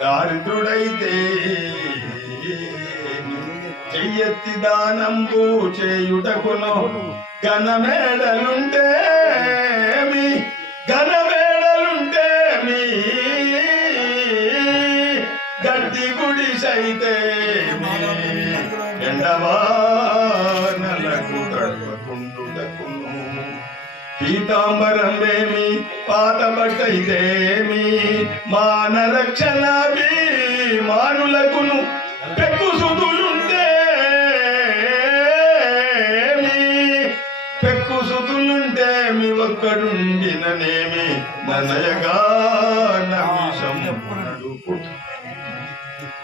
దారిద్రుడైతే చెయ్యెత్తి దానంబు చేయుటకును ఘనమేడలుంటేమి గడ్డి గుడిసైతేమి ఎండవానలకు తడవకుండుటకును పీతాంబరమేమి పాత బట్టయితేమి మానరక్షణ మానులకును పెక్కు సుతులుంటేమి ఒక్కడుండిననేమి ననయగా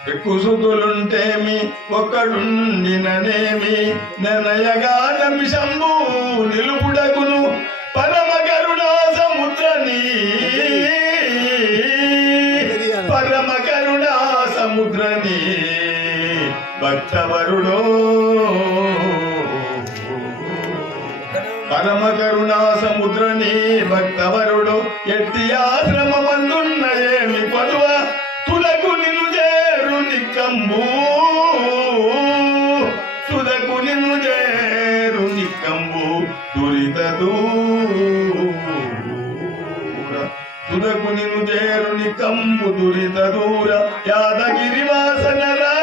పెక్కు సుతులుంటేమి ఒక్కడుండిననేమి ననయగా నమిషంబు నిలుపుడకును పరమ కరుణా సముద్రని భక్తవరుడో పరమ కరుణా సముద్రని భక్తవరుడు ఎట్టి ఆశ్రమమందున్న ఏమి పలువ తులకు నిన్ను చేరు నిక్కంబు తుదకు నిన్ను చేరు నిక్కంబు దురిత తుదకు నిన్ను చేరు నిక్కంబు దురిత దూర యాదగిరి వాసనరా